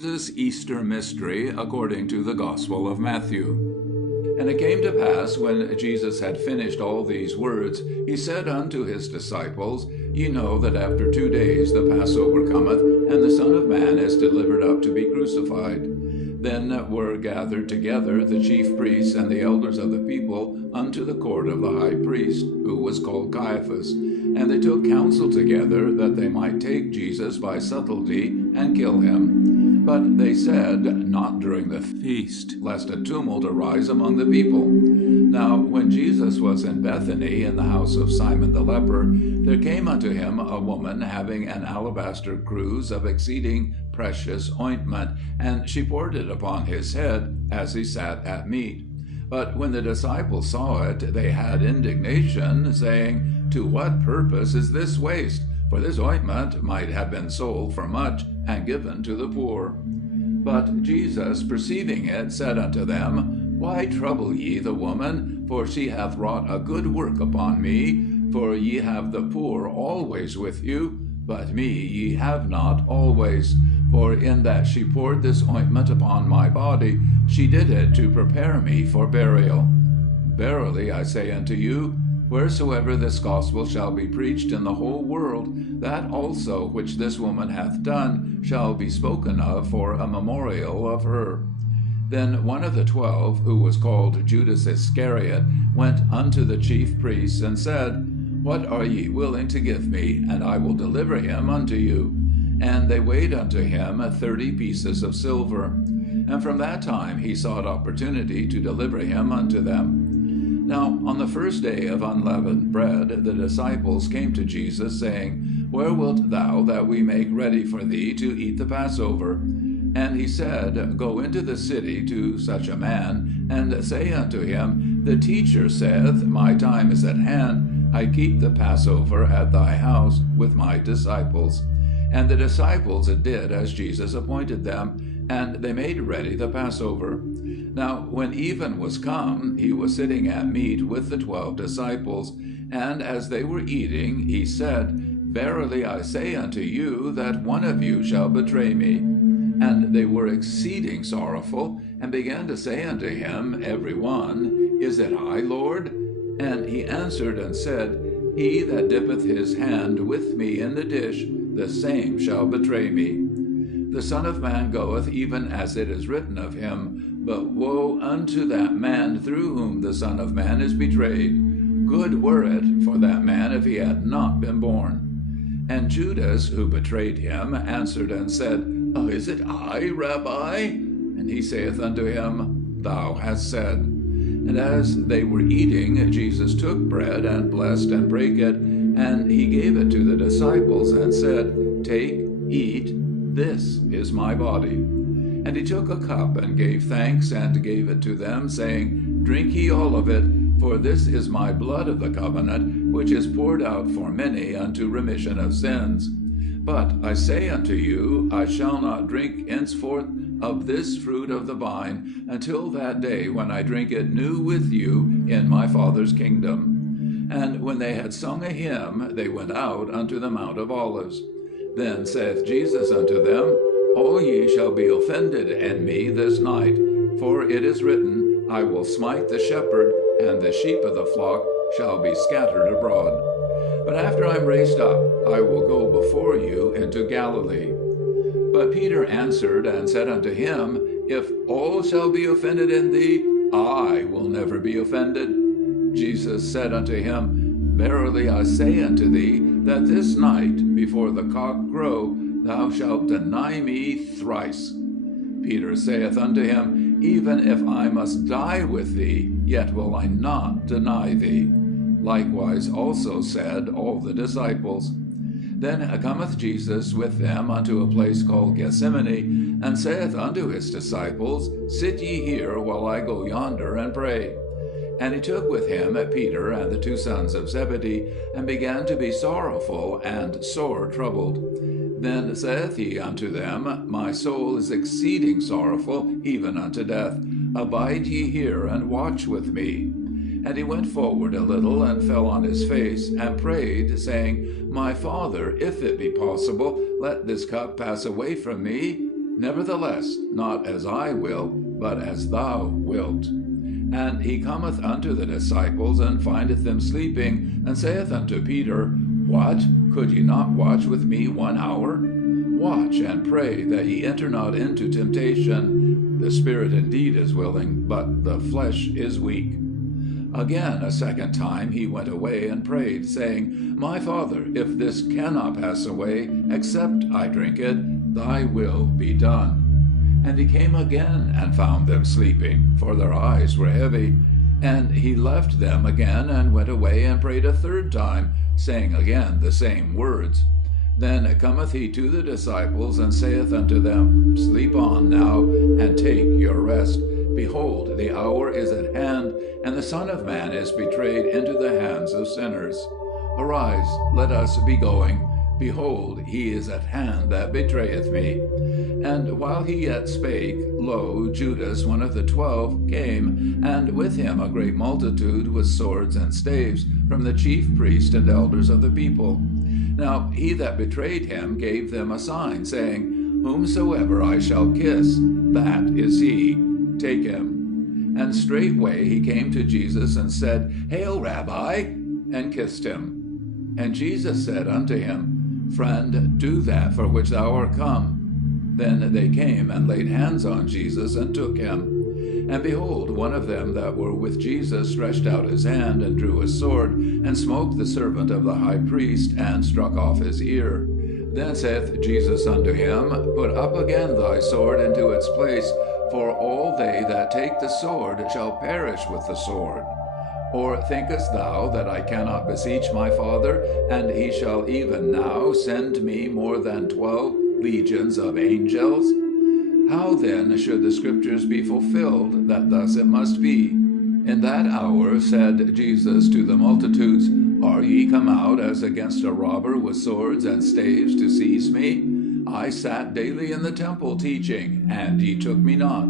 Jesus' Easter mystery according to the Gospel of Matthew. And it came to pass, when Jesus had finished all these words, he said unto his disciples, Ye know that after 2 days the Passover cometh, and the Son of Man is delivered up to be crucified. Then were gathered together the chief priests and the elders of the people unto the court of the high priest, who was called Caiaphas. And they took counsel together that they might take Jesus by subtlety and kill him. But they said, Not during the feast, lest a tumult arise among the people. Now when Jesus was in Bethany, in the house of Simon the leper, there came unto him a woman having an alabaster cruse of exceeding precious ointment, and she poured it upon his head as he sat at meat. But when the disciples saw it, they had indignation, saying, To what purpose is this waste? For this ointment might have been sold for much, and given to the poor. But Jesus, perceiving it, said unto them, Why trouble ye the woman? For she hath wrought a good work upon me. For ye have the poor always with you, but me ye have not always. For in that she poured this ointment upon my body, she did it to prepare me for burial. Verily I say unto you, wheresoever this gospel shall be preached in the whole world, that also which this woman hath done shall be spoken of for a memorial of her. Then one of the 12, who was called Judas Iscariot, went unto the chief priests, and said, What are ye willing to give me, and I will deliver him unto you? And they weighed unto him 30 pieces of silver. And from that time he sought opportunity to deliver him unto them. Now on the first day of unleavened bread, the disciples came to Jesus, saying, Where wilt thou that we make ready for thee to eat the Passover? And he said, Go into the city to such a man, and say unto him, The teacher saith, My time is at hand, I keep the Passover at thy house with my disciples. And the disciples did as Jesus appointed them, and they made ready the Passover. Now when even was come, he was sitting at meat with the 12 disciples, and as they were eating, he said, Verily I say unto you, that one of you shall betray me. And they were exceeding sorrowful, and began to say unto him, every one, Is it I, Lord? And he answered and said, He that dippeth his hand with me in the dish, the same shall betray me. The Son of Man goeth even as it is written of him, but woe unto that man through whom the Son of Man is betrayed. Good were it for that man if he had not been born. And Judas, who betrayed him, answered and said, Is it I, Rabbi? And he saith unto him, Thou hast said. And as they were eating, Jesus took bread, and blessed and brake it, and he gave it to the disciples, and said, Take, eat, this is my body. And he took a cup, and gave thanks, and gave it to them, saying, Drink ye all of it, for this is my blood of the covenant, which is poured out for many unto remission of sins. But I say unto you, I shall not drink henceforth of this fruit of the vine, until that day when I drink it new with you in my Father's kingdom. And when they had sung a hymn, they went out unto the Mount of Olives. Then saith Jesus unto them, All ye shall be offended in me this night, for it is written, I will smite the shepherd, and the sheep of the flock shall be scattered abroad. But after I am raised up, I will go before you into Galilee. But Peter answered and said unto him, If all shall be offended in thee, I will never be offended. Jesus said unto him, Verily I say unto thee, that this night, before the cock crow, thou shalt deny me thrice. Peter saith unto him, Even if I must die with thee, yet will I not deny thee. Likewise also said all the disciples. Then cometh Jesus with them unto a place called Gethsemane, and saith unto his disciples, Sit ye here while I go yonder and pray. And he took with him Peter and the 2 sons of Zebedee, and began to be sorrowful and sore troubled. Then saith he unto them, My soul is exceeding sorrowful, even unto death. Abide ye here, and watch with me. And he went forward a little, and fell on his face, and prayed, saying, My Father, if it be possible, let this cup pass away from me. Nevertheless, not as I will, but as thou wilt. And he cometh unto the disciples, and findeth them sleeping, and saith unto Peter, What? Could ye not watch with me 1 hour? Watch and pray that ye enter not into temptation. The spirit indeed is willing, but the flesh is weak. Again, a second time he went away and prayed, saying, My Father, if this cannot pass away, except I drink it, thy will be done. And he came again and found them sleeping, for their eyes were heavy. And he left them again and went away and prayed a third time, saying again the same words. Then cometh he to the disciples, and saith unto them, Sleep on now, and take your rest. Behold, the hour is at hand, and the Son of Man is betrayed into the hands of sinners. Arise, let us be going. Behold, he is at hand that betrayeth me. And while he yet spake, lo, Judas, one of the 12, came, and with him a great multitude with swords and staves, from the chief priests and elders of the people. Now he that betrayed him gave them a sign, saying, Whomsoever I shall kiss, that is he. Take him. And straightway he came to Jesus and said, Hail, Rabbi, and kissed him. And Jesus said unto him, Friend, do that for which thou art come. Then they came and laid hands on Jesus and took him. And behold, one of them that were with Jesus stretched out his hand and drew his sword, and smote the servant of the high priest, and struck off his ear. Then saith Jesus unto him, Put up again thy sword into its place, for all they that take the sword shall perish with the sword. Or thinkest thou that I cannot beseech my Father, and he shall even now send me more than 12 legions of angels? How then should the scriptures be fulfilled, that thus it must be? In that hour said Jesus to the multitudes, Are ye come out as against a robber with swords and staves to seize me? I sat daily in the temple teaching, and ye took me not.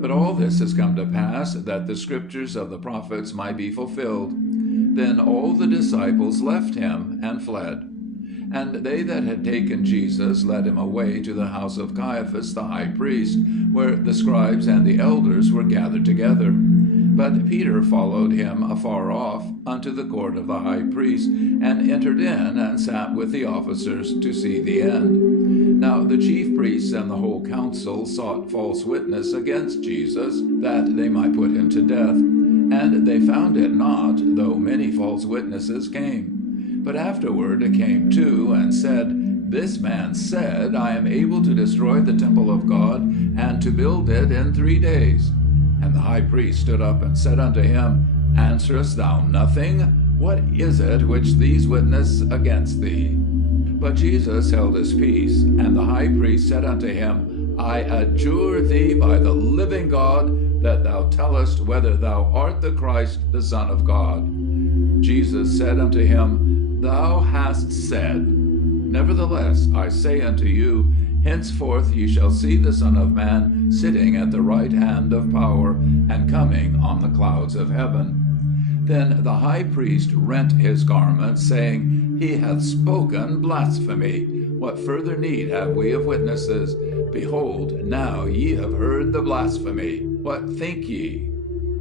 But all this is come to pass, that the scriptures of the prophets might be fulfilled. Then all the disciples left him and fled. And they that had taken Jesus led him away to the house of Caiaphas the high priest, where the scribes and the elders were gathered together. But Peter followed him afar off unto the court of the high priest, and entered in, and sat with the officers to see the end. Now the chief priests and the whole council sought false witness against Jesus, that they might put him to death. And they found it not, though many false witnesses came. But afterward came two, and said, This man said, I am able to destroy the temple of God, and to build it in 3 days. And the high priest stood up and said unto him, Answerest thou nothing? What is it which these witness against thee? But Jesus held his peace. And the high priest said unto him, I adjure thee by the living God, that thou tellest whether thou art the Christ, the Son of God. Jesus said unto him, Thou hast said. Nevertheless, I say unto you, henceforth ye shall see the Son of Man sitting at the right hand of power, and coming on the clouds of heaven. Then the high priest rent his garments, saying, He hath spoken blasphemy. What further need have we of witnesses? Behold, now ye have heard the blasphemy. What think ye?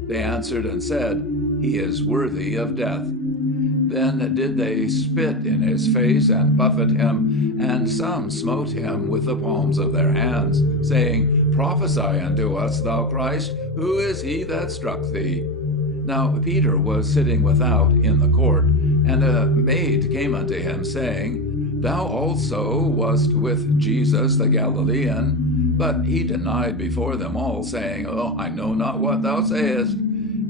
They answered and said, He is worthy of death. Then did they spit in his face and buffet him, and some smote him with the palms of their hands, saying, Prophesy unto us, thou Christ, who is he that struck thee? Now Peter was sitting without in the court, and a maid came unto him, saying, Thou also wast with Jesus the Galilean. But he denied before them all, saying, I know not what thou sayest.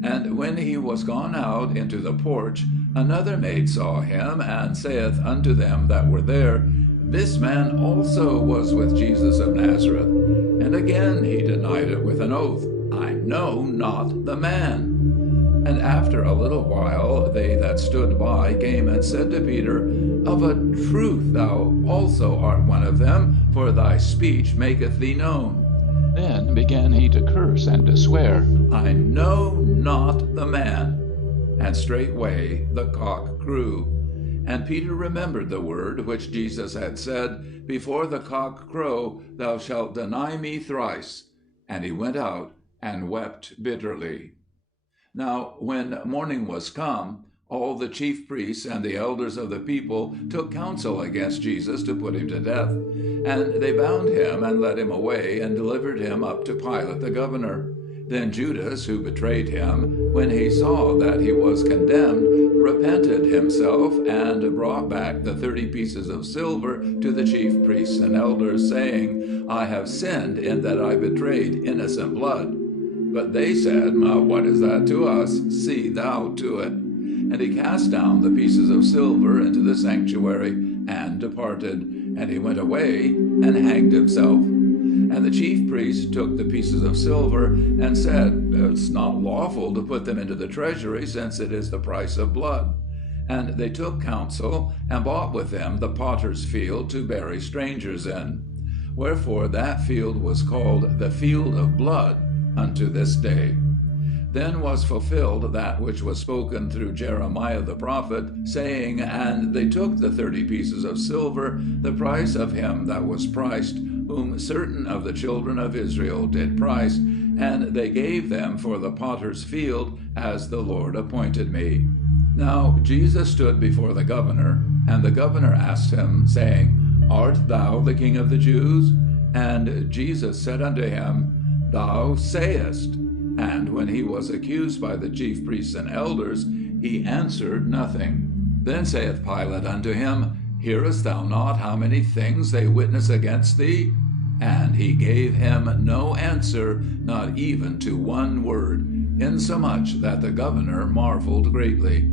And when he was gone out into the porch, another maid saw him, and saith unto them that were there, This man also was with Jesus of Nazareth. And again he denied it with an oath, I know not the man. And after a little while they that stood by came and said to Peter, Of a truth thou also art one of them, for thy speech maketh thee known. Then began he to curse and to swear, I know not the man. And straightway the cock crew. And Peter remembered the word which Jesus had said, Before the cock crow, thou shalt deny me thrice. And he went out and wept bitterly. Now, when morning was come, all the chief priests and the elders of the people took counsel against Jesus to put him to death. And they bound him and led him away and delivered him up to Pilate the governor. Then Judas, who betrayed him, when he saw that he was condemned, repented himself and brought back the 30 pieces of silver to the chief priests and elders, saying, I have sinned in that I betrayed innocent blood. But they said, What is that to us? See thou to it. And he cast down the pieces of silver into the sanctuary and departed. And he went away and hanged himself. And the chief priests took the pieces of silver and said, It's not lawful to put them into the treasury, since it is the price of blood. And they took counsel, and bought with them the potter's field to bury strangers in. Wherefore that field was called the field of blood unto this day. Then was fulfilled that which was spoken through Jeremiah the prophet, saying, And they took the 30 pieces of silver, the price of him that was priced, whom certain of the children of Israel did price, and they gave them for the potter's field, as the Lord appointed me. Now Jesus stood before the governor, and the governor asked him, saying, Art thou the King of the Jews? And Jesus said unto him, Thou sayest. And when he was accused by the chief priests and elders, he answered nothing. Then saith Pilate unto him, Hearest thou not how many things they witness against thee? And he gave him no answer, not even to one word, insomuch that the governor marveled greatly.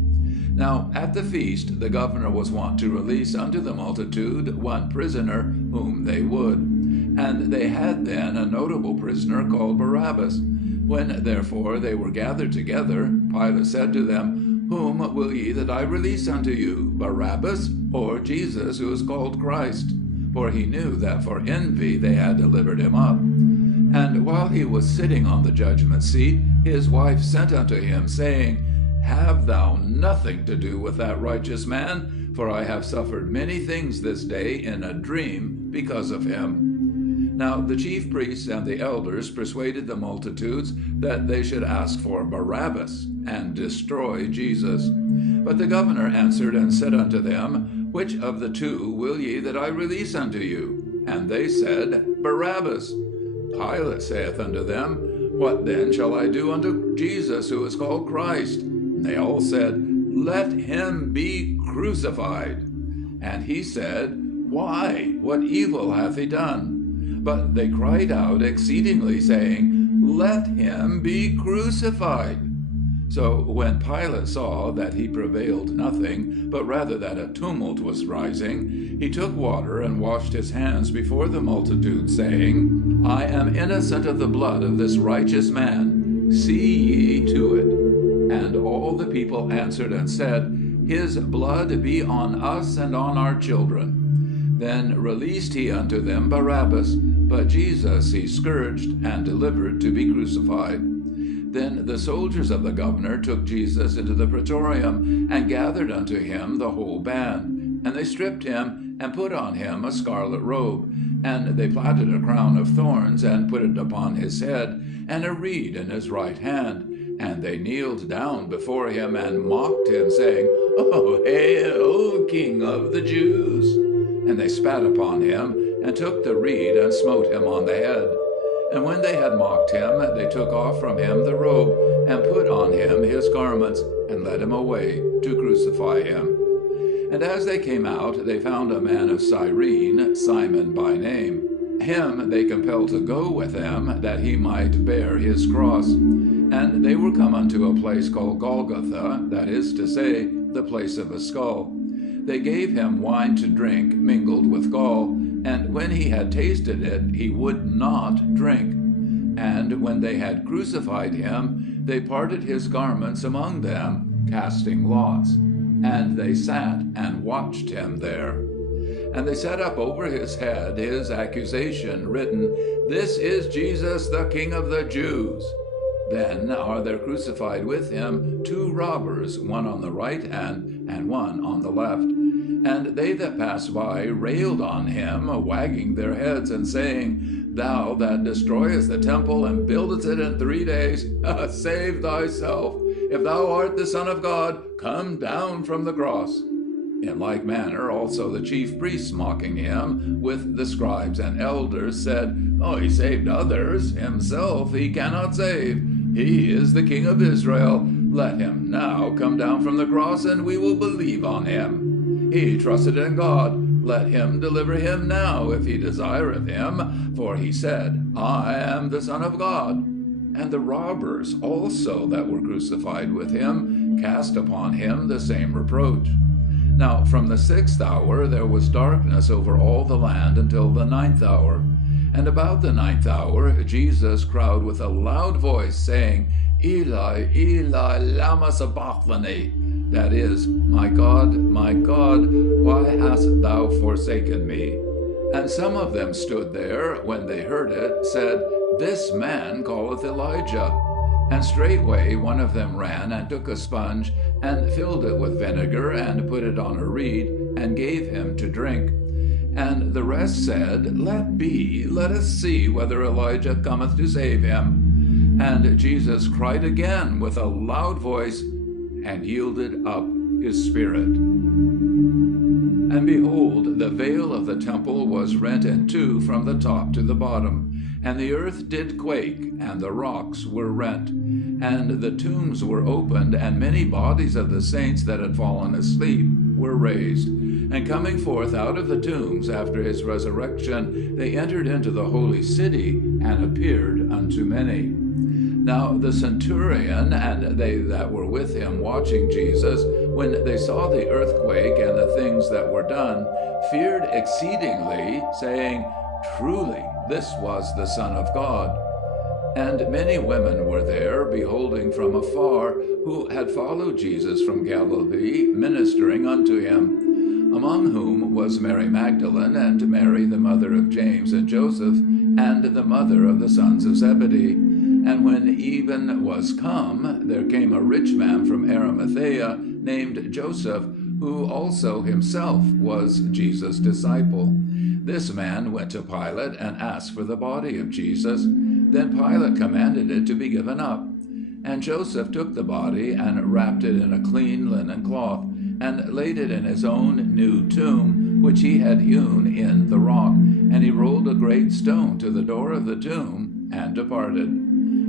Now at the feast the governor was wont to release unto the multitude one prisoner whom they would. And they had then a notable prisoner called Barabbas. When therefore they were gathered together, Pilate said to them, Whom will ye that I release unto you, Barabbas, or Jesus, who is called Christ? For he knew that for envy they had delivered him up. And while he was sitting on the judgment seat, his wife sent unto him, saying, Have thou nothing to do with that righteous man, for I have suffered many things this day in a dream because of him. Now the chief priests and the elders persuaded the multitudes that they should ask for Barabbas, and destroy Jesus. But the governor answered and said unto them, Which of the two will ye that I release unto you? And they said, Barabbas. Pilate saith unto them, What then shall I do unto Jesus, who is called Christ? And they all said, Let him be crucified. And he said, Why? What evil hath he done? But they cried out exceedingly, saying, Let him be crucified. So when Pilate saw that he prevailed nothing, but rather that a tumult was rising, he took water and washed his hands before the multitude, saying, I am innocent of the blood of this righteous man. See ye to it. And all the people answered and said, His blood be on us and on our children. Then released he unto them Barabbas, but Jesus he scourged and delivered to be crucified. Then the soldiers of the governor took Jesus into the praetorium, and gathered unto him the whole band. And they stripped him, and put on him a scarlet robe. And they platted a crown of thorns, and put it upon his head, and a reed in his right hand. And they kneeled down before him, and mocked him, saying, O hail, King of the Jews! And they spat upon him, and took the reed, and smote him on the head. And when they had mocked him, they took off from him the robe, and put on him his garments, and led him away to crucify him. And as they came out, they found a man of Cyrene, Simon by name. Him they compelled to go with them, that he might bear his cross. And they were come unto a place called Golgotha, that is to say, the place of a skull. They gave him wine to drink, mingled with gall, and when he had tasted it, he would not drink. And when they had crucified him, they parted his garments among them, casting lots. And they sat and watched him there. And they set up over his head his accusation, written, This is Jesus, the King of the Jews. Then are there crucified with him 2 robbers, one on the right hand and one on the left. And they that passed by railed on him, wagging their heads, and saying, Thou that destroyest the temple and buildest it in 3 days, save thyself. If thou art the Son of God, come down from the cross. In like manner also the chief priests, mocking him with the scribes and elders, said, He saved others, himself he cannot save. He is the King of Israel. Let him now come down from the cross, and we will believe on him. He trusted in God. Let him deliver him now, if he desireth him. For he said, I am the Son of God. And the robbers also that were crucified with him cast upon him the same reproach. Now from the 6th hour there was darkness over all the land until the 9th hour. And about the 9th hour Jesus cried with a loud voice, saying, Eli, Eli, lama sabachthani. That is, my God, why hast thou forsaken me? And some of them stood there, when they heard it, said, This man calleth Elijah. And straightway one of them ran and took a sponge, and filled it with vinegar, and put it on a reed, and gave him to drink. And the rest said, Let be, let us see whether Elijah cometh to save him. And Jesus cried again with a loud voice, and yielded up his spirit. And behold, the veil of the temple was rent in two from the top to the bottom, and the earth did quake, and the rocks were rent, and the tombs were opened, and many bodies of the saints that had fallen asleep were raised. And coming forth out of the tombs after his resurrection, they entered into the holy city, and appeared unto many. Now the centurion and they that were with him watching Jesus, when they saw the earthquake and the things that were done, feared exceedingly, saying, Truly, this was the Son of God. And many women were there, beholding from afar, who had followed Jesus from Galilee, ministering unto him, among whom was Mary Magdalene, and Mary the mother of James and Joseph, and the mother of the sons of Zebedee. And when even was come, there came a rich man from Arimathea, named Joseph, who also himself was Jesus' disciple. This man went to Pilate, and asked for the body of Jesus. Then Pilate commanded it to be given up. And Joseph took the body, and wrapped it in a clean linen cloth, and laid it in his own new tomb, which he had hewn in the rock. And he rolled a great stone to the door of the tomb, and departed.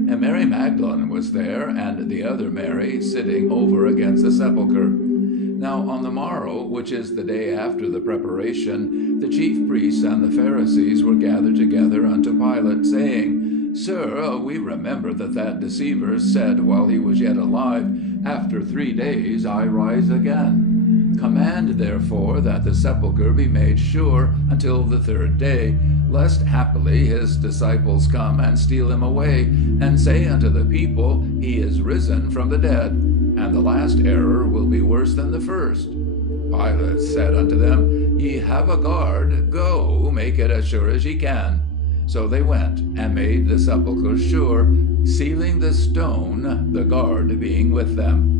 And Mary Magdalene was there, and the other Mary, sitting over against the sepulchre. Now on the morrow, which is the day after the preparation, the chief priests and the Pharisees were gathered together unto Pilate, saying, Sir, we remember that deceiver said while he was yet alive, After 3 days I rise again. Command therefore that the sepulchre be made sure until the 3rd day, lest haply his disciples come and steal him away, and say unto the people, He is risen from the dead, and the last error will be worse than the first. Pilate said unto them, Ye have a guard, go, make it as sure as ye can. So they went, and made the sepulchre sure, sealing the stone, the guard being with them.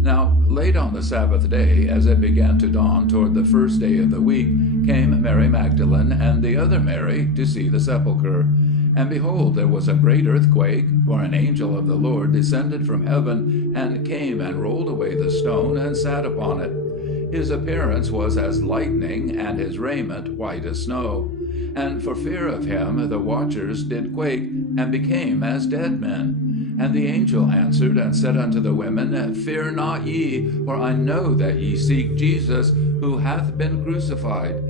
Now late on the Sabbath day, as it began to dawn toward the 1st day of the week, came Mary Magdalene and the other Mary to see the sepulchre. And behold, there was a great earthquake, for an angel of the Lord descended from heaven, and came and rolled away the stone, and sat upon it. His appearance was as lightning, and his raiment white as snow. And for fear of him the watchers did quake, and became as dead men. And the angel answered and said unto the women, Fear not ye, for I know that ye seek Jesus, who hath been crucified.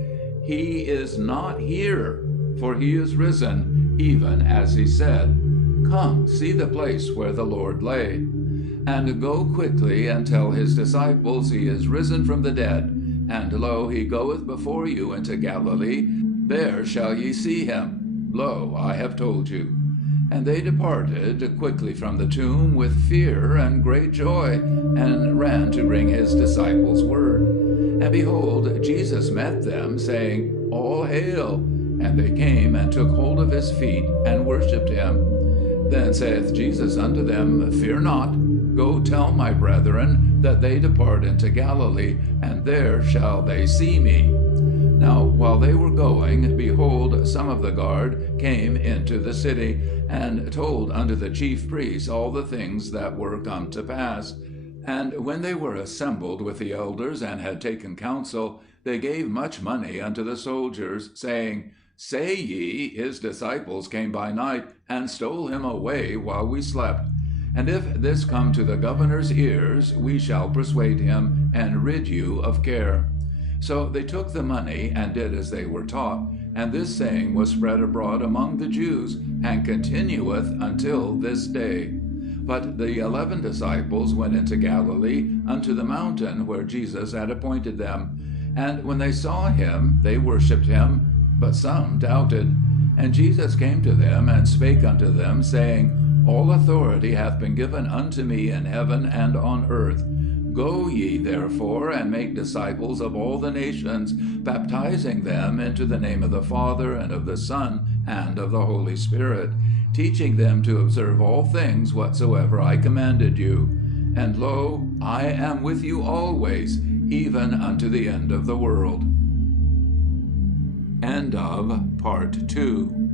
He is not here, for he is risen, even as he said. Come, see the place where the Lord lay. And go quickly and tell his disciples, He is risen from the dead. And lo, he goeth before you into Galilee. There shall ye see him. Lo, I have told you. And they departed quickly from the tomb with fear and great joy, and ran to bring his disciples word. And behold, Jesus met them, saying, All hail! And they came and took hold of his feet, and worshipped him. Then saith Jesus unto them, Fear not, go tell my brethren, that they depart into Galilee, and there shall they see me. Now, while they were going, behold, some of the guard came into the city, and told unto the chief priests all the things that were come to pass. And when they were assembled with the elders, and had taken counsel, they gave much money unto the soldiers, saying, Say ye, his disciples came by night, and stole him away while we slept. And if this come to the governor's ears, we shall persuade him, and rid you of care. So they took the money, and did as they were taught. And this saying was spread abroad among the Jews, and continueth until this day. But the 11 disciples went into Galilee, unto the mountain where Jesus had appointed them. And when they saw him, they worshipped him, but some doubted. And Jesus came to them, and spake unto them, saying, All authority hath been given unto me in heaven and on earth. Go ye therefore, and make disciples of all the nations, baptizing them into the name of the Father, and of the Son, and of the Holy Spirit, teaching them to observe all things whatsoever I commanded you. And lo, I am with you always, even unto the end of the world. End of Part 2.